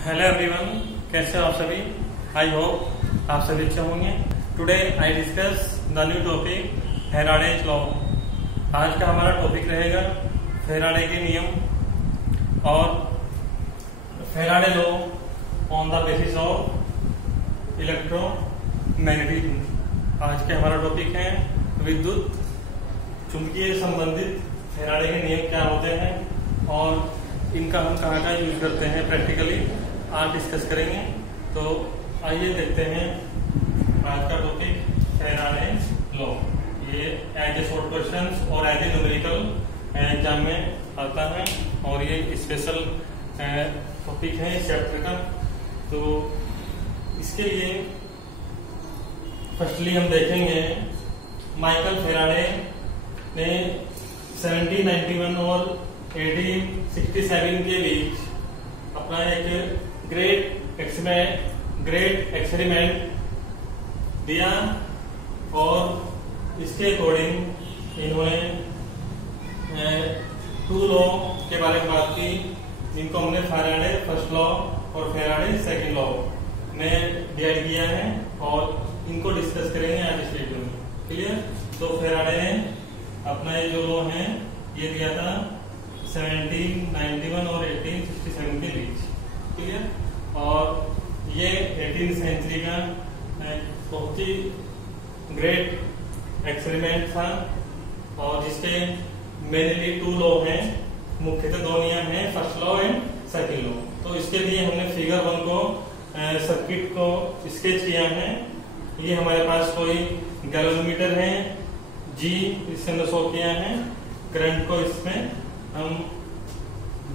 Hello everyone, कैसे हो आप सभी। आई होप आप सभी अच्छे होंगे। Today I discuss the new topic Faraday's law. आज का हमारा टॉपिक रहेगा फैराडे के नियम और Faraday law on the basis of electromagnetism. आज के हमारा टॉपिक है विद्युत चुंबकीय संबंधित फैराडे के नियम क्या होते हैं और इनका हम कहाँ कहाँ यूज करते हैं प्रैक्टिकली, आज डिस्कस करेंगे। तो आइए देखते हैं आज का टॉपिक फैराडे लॉ। ये एज ए शॉर्ट क्वेश्चन और एज ए न्यूमेरिकल एग्जाम में आता है और ये स्पेशल टॉपिक है इस चैप्टर का। तो इसके लिए फर्स्टली हम देखेंगे माइकल फैराडे ने 1791 और 1867 के बीच अपना एक ग्रेट एक्सपेरिमेंट दिया और इसके अकॉर्डिंग इन्होंने 2 लॉ के बारे में बात की, जिनको हमने फैराडे फर्स्ट लॉ और फैराडे सेकंड लॉ में डिवाइड किया है और इनको डिस्कस करेंगे आज इस वीडियो में। क्लियर। तो फैराडे ने अपना ये जो लॉ है ये दिया था 1791 और 1867 के बीच। क्लियर। और ये 18th सेंचुरी का बहुत ही ग्रेट एक्सपेरिमेंट था और जिसके मेनली 2 लॉ हैं, मुख्यतः 2 नियम हैं, first law and second law. तो इसके लिए हमने फिगर 1 को सर्किट को स्केच किया है। ये हमारे पास कोई गैल्वेनोमीटर है, जी इससे हमने शो किया है। करंट को इसमें हम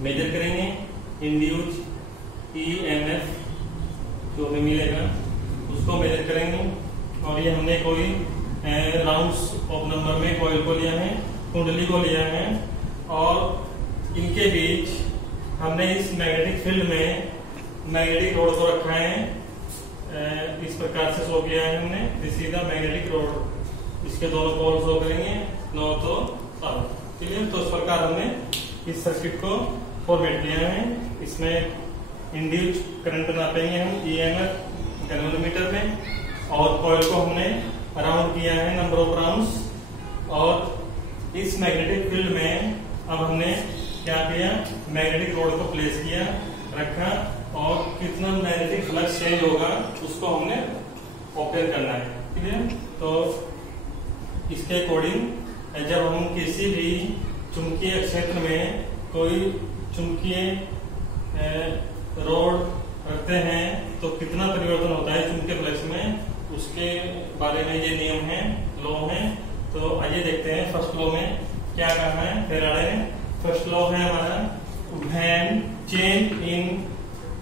मेजर करेंगे, इंड्यूस ईएमएफ जो हमें मिलेगा उसको मेजर करेंगे। और ये हमने कोई राउंड्स ऑफ नंबर में कॉइल को लिया है, कुंडली को लिया है और इनके बीच हमने इस मैग्नेटिक फील्ड में मैग्नेटिक रोड को रखा है। इस प्रकार से शो किया है हमने, this is the magnetic road. इसके दोनों पोल शो करेंगे, नॉर्थ और साउथ। क्लियर। तो इस प्रकार हमने इस सर्किट को फॉर्मेट किया है। इसमें इंड्यूस करंट नापेंगे हम ईएमएफ गैल्वेनोमीटर में और कॉइल को हमने राउंड किया है, नंबर ऑफ राउंड्स। और इस मैग्नेटिक फील्ड में अब हमने क्या किया, मैग्नेटिक रोड को प्लेस किया, रखा और कितना मैग्नेटिक फ्लक्स चेंज होगा उसको हमने ऑब्जर्व करना है। क्लियर। तो इसके अकॉर्डिंग जब हम किसी भी चुंबकीय क्षेत्र में कोई चुंबकीय रोड रखते हैं तो कितना परिवर्तन होता है चुंबकीय फ्लक्स में, उसके बारे में ये नियम है, लॉ है। तो आइए देखते हैं फर्स्ट लॉ में क्या कहा है फैराडे ने। फर्स्ट लॉ है हमारा, when change in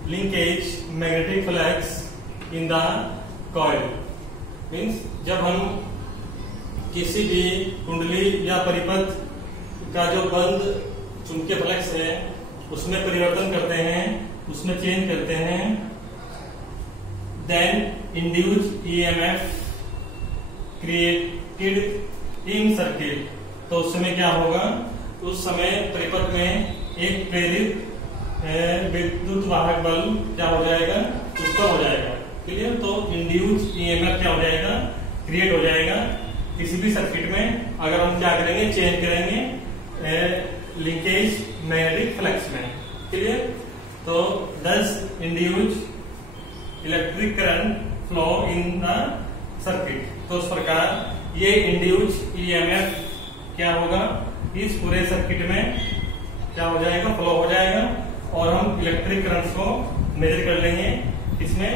linkage magnetic flux in the coil, means जब हम किसी भी कुंडली या परिपथ का जो बंद चुंबकीय फ्लक्स है उसमें परिवर्तन करते हैं, उसमें चेंज करते हैं, then induce EMF created in circuit. तो उस समय क्या होगा, उस समय परिपथ में एक प्रेरित विद्युत वाहक बल क्या हो जाएगा, उत्पन्न हो जाएगा। क्लियर। तो इंड्यूस ईएमएफ क्या हो जाएगा, क्रिएट हो जाएगा किसी भी सर्किट में अगर हम क्या करेंगे, चेंज करेंगे लिंकेज मैग्नेटिक फ्लक्स में। क्लियर। तो दस induce electric current flow in the circuit. तो इस प्रकार ये इंड्यूस ईएमएफ क्या होगा, इस पूरे सर्किट में क्या हो जाएगा, फ्लो हो जाएगा और हम इलेक्ट्रिक करंट को मेजर कर लेंगे इसमें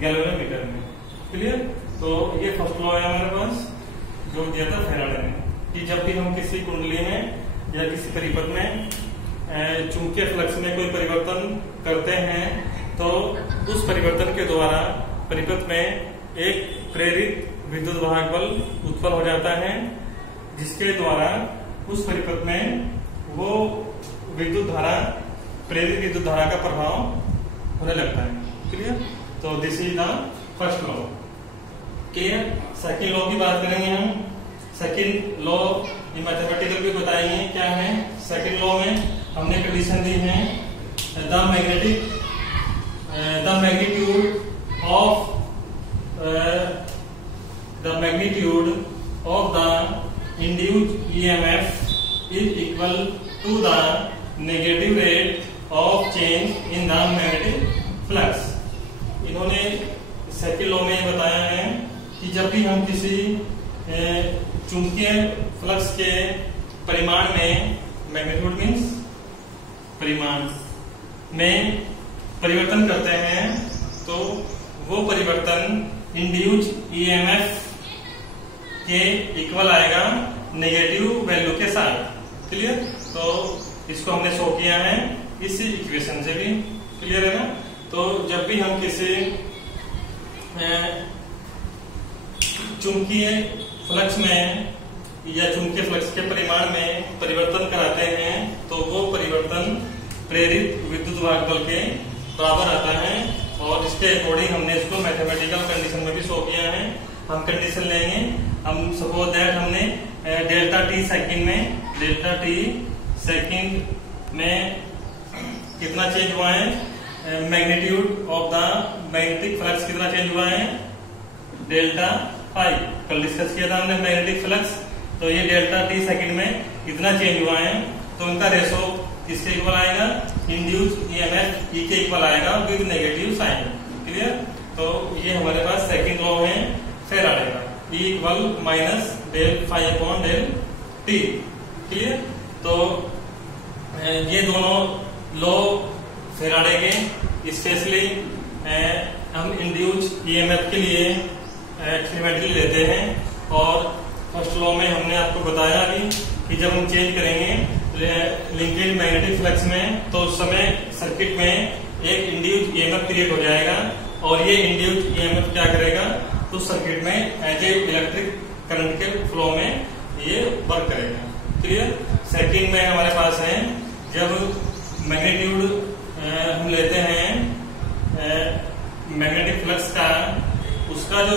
गैल्वेनोमीटर में। क्लियर। तो ये फर्स्ट लॉ है हमारे पास जो दिया था फैराडे ने कि जब भी हम किसी कुंडली में या किसी परिपथ में चुंबकीय फ्लक्स में कोई परिवर्तन करते हैं तो उस परिवर्तन के द्वारा परिपथ में एक प्रेरित विद्युत वाहक बल उत्पन्न हो जाता है, जिसके द्वारा उस परिपथ में वो विद्युत धारा, प्रेरित विद्युत धारा का प्रभाव होने लगता है। क्लियर। तो this is the first law. Clear. Second law की बात करेंगे हम। सेकेंड लॉ ये मैथमेटिकल भी बताएंगे क्या है। सेकेंड लॉ में हमने कंडीशन दी है the magnetic the magnitude of the induced EMF is equal to the negative rate of change in the magnetic flux। इन्होंने सेकंड लॉ में बताया है कि जब भी हम किसी चुंबकीय फ्लक्स के परिमाण में, मैग्नीट्यूड मीन्स परिमाण में परिवर्तन करते हैं तो वो परिवर्तन इंड्यूस्ड ईएमएफ के इक्वल आएगा नेगेटिव वैल्यू के साथ। क्लियर? तो इसको हमने शो किया है इस इक्वेशन से भी। क्लियर है ना? तो जब भी हम किसी चुंबकीय फ्लक्स में या चुंबकीय फ्लक्स के परिमाण में परिवर्तन कराते हैं तो वो परिवर्तन प्रेरित विद्युत वाहक बल के बराबर आता है, और इसके अकॉर्डिंग हमने इसको मैथमेटिकल कंडीशन में भी शो किया है। हम कंडीशन लेंगे, हम सपोज दैट हमने डेल्टा टी सेकंड में कितना चेंज हुआ है, magnitude of the magnetic flux कितना चेंज हुआ है, डेल्टा पाई। कल डिस्कस किया था हमने मैग्नेटिक फ्लक्स, तो ये डेल्टा टी सेकंड में कितना चेंज हुआ है, तो उनका रेशो किसके इक्वल आएगा, इंड्यूस्ड ईएमएफ ई के इक्वल आएगा विद नेगेटिव साइन। क्लियर? तो ये हमारे पास सेकंड लॉ है फैराडे का, E equal minus del phi upon del t. Clear? तो ये दोनों लॉ फैराडे के स्पेशली हम इंड्यूस्ड ईएमएफ के लिए एक्सपेरिमेंटली लेते हैं। और फर्स्ट लॉ में हमने आपको बताया कि जब हम चेंज करेंगे लिंकेज मैग्नेटिक फ्लक्स में तो उस समय सर्किट में एक इंड्यूस्ड ईएमएफ क्रिएट हो जाएगा, और ये इंड्यूस्ड ईएमएफ क्या करेगा, तो सर्किट में एज ए इलेक्ट्रिक करंट के फ्लो में ये वर्क करेगा। क्लियर? सेकंड में हमारे पास है जब मैग्नीट्यूड हम लेते हैं मैग्नेटिक फ्लक्स का, उसका जो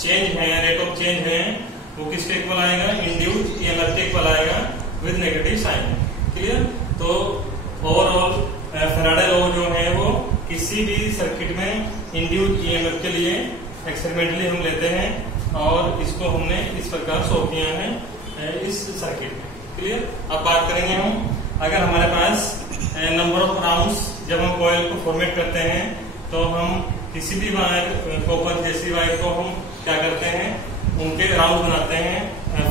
चेंज है, रेट ऑफ चेंज है, वो किसके इक्वल आएगा, इंड्यूस्ड ईएमएफ के इक्वल आएगा विद नेगेटिव साइन। क्लियर? तो ओवरऑल फैराडे लॉ जो है वो किसी भी सर्किट में इंड्यूस्ड ईएमएफ के लिए एक्सपेरिमेंटली हम लेते हैं, और इसको हमने इस प्रकार शो किया है इस सर्किट में। क्लियर? अब बात करेंगे हम, अगर हमारे पास नंबर ऑफ राउंड्स जब हम कॉइल को फॉर्मेट करते हैं तो हम किसी भी वायर, कॉपर जैसी वायर को हम क्या करते हैं, उनके राउंड बनाते हैं,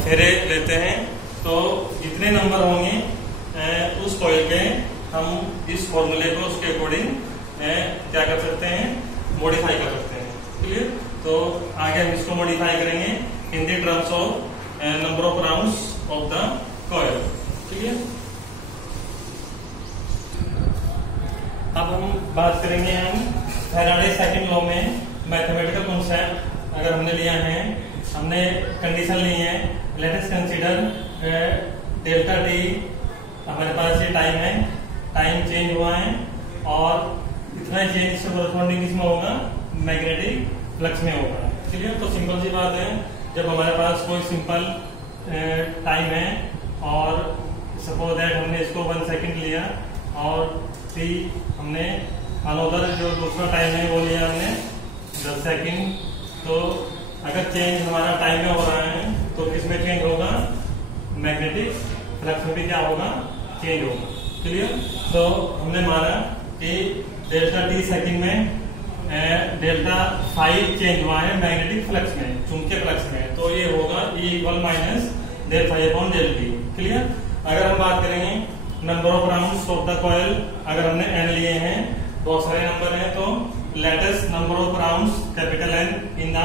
फेरे लेते हैं। तो जितने नंबर होंगे उस कॉइल के हम इस फॉर्मूले को उसके अकॉर्डिंग क्या कर सकते हैं, मॉडिफाई कर सकते हैं। क्लियर? तो आगे हम इसको मॉडिफाई करेंगे in the terms of number of rounds of the coil. Clear? अब हम बात करेंगे हम फैराडे सेकंड लॉ में मैथमेटिकल कॉन्सेप्ट अगर हमने लिया है, हमने कंडीशन ली है, let us consider delta T, हमारे पास ये टाइम है, टाइम चेंज हुआ है, और इतना चेंज इससे कोरस्पॉन्डिंग किसमें होगा, मैग्नेटिक फ्लक्स में होगा। क्लियर? तो सिंपल सी बात है, जब हमारे पास कोई सिंपल टाइम है और सपोज दैट हमने इसको 1 सेकंड लिया, और टी हमने अनोदर जो दूसरा टाइम है वो लिया हमने 10 सेकंड, तो अगर चेंज हमारा टाइम में हो रहा है तो किसमें चेंज होगा, मैग्नेटिक फ्लक्स में भी क्या होगा, चेंज होगा। क्लियर? तो हमने माना कि डेल्टा टी सेकंड में डेल्टा फाई चेंज हुआ है मैग्नेटिक फ्लक्स में, चुंबकीय फ्लक्स में, तो ये होगा E equal minus del phi upon del t. Clear? अगर हम बात करेंगे number of rounds of the coil, अगर हमने एन लिए हैं, बहुत सारे नंबर हैं, तो latest number of rounds capital N in the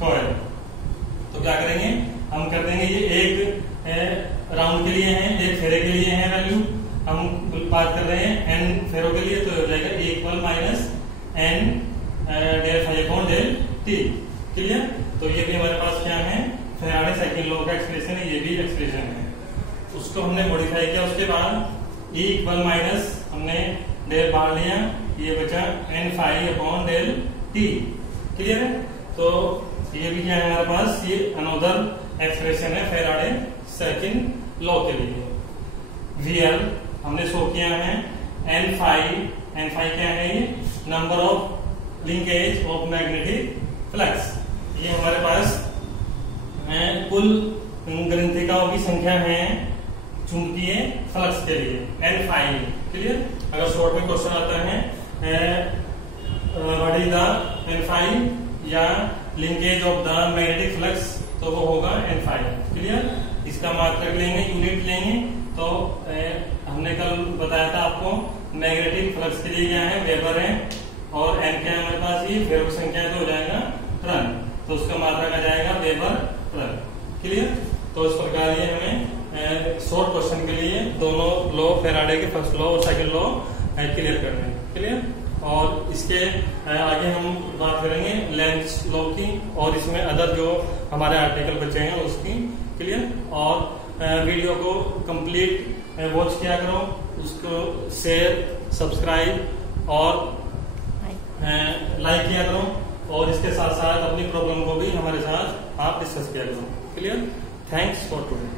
coil. तो क्या करेंगे, हम कर देंगे ये एक राउंड के लिए है, एक फेरे के लिए है वैल्यू, हम बात कर रहे हैं एन फेरों के लिए, तो हो जाएगा E equal minus N del phi upon del t. Clear? तो ये भी हमारे पास क्या है, फैराडे सेकंड लॉ का एक्सप्रेशन है, ये भी एक्सप्रेशन है। उसको हमने मॉडिफाई किया, उसके बाद ई इक्वल माइनस हमने डेल बाहर लिया, ये बचा N phi upon del t. Clear है? तो ये भी क्या है हमारे पास, ये अनोदर एक्सप्रेशन है फैराडे सेकंड लॉ के लिए। वीएल हमने शो किया है एन फाई N5 क्या है? ये number of linkage of magnetic flux. ये हमारे पास कुल ग्रंथिकाओं की संख्या है चुंबकीय फ्लक्स के लिए N5। क्लियर? अगर शॉर्ट में क्वेश्चन आता है व्हाट इज द N5 या linkage of the magnetic flux, तो वो होगा N5। क्लियर? इसका मात्रक लेंगे, यूनिट लेंगे। तो हमने कल बताया था आपको मैग्नेटिक फ्लक्स के लिए क्या है? वेबर है, और N क्या है हमारे पास? ये वेबर संख्या तो हो जाएगा टर्न, तो उसका मात्रक आ जाएगा वेबर टर्न। क्लियर? तो इस प्रकार ये हमें शॉर्ट क्वेश्चन के लिए दोनों लॉ, फैराडे के फर्स्ट लॉ और सेकंड लॉ क्लियर करने हैं। क्लियर? और इसके आगे हम बात करेंगे लेंज लॉ की, और इसमें अदर जो हमारे आर्टिकल बचे हैं उसकी। क्लियर? और वीडियो को कंप्लीट वॉच किया करो, उसको शेयर, सब्सक्राइब और लाइक किया करो, और इसके साथ साथ अपनी प्रॉब्लम को भी हमारे साथ आप डिस्कस किया करो। क्लियर? Thanks for today.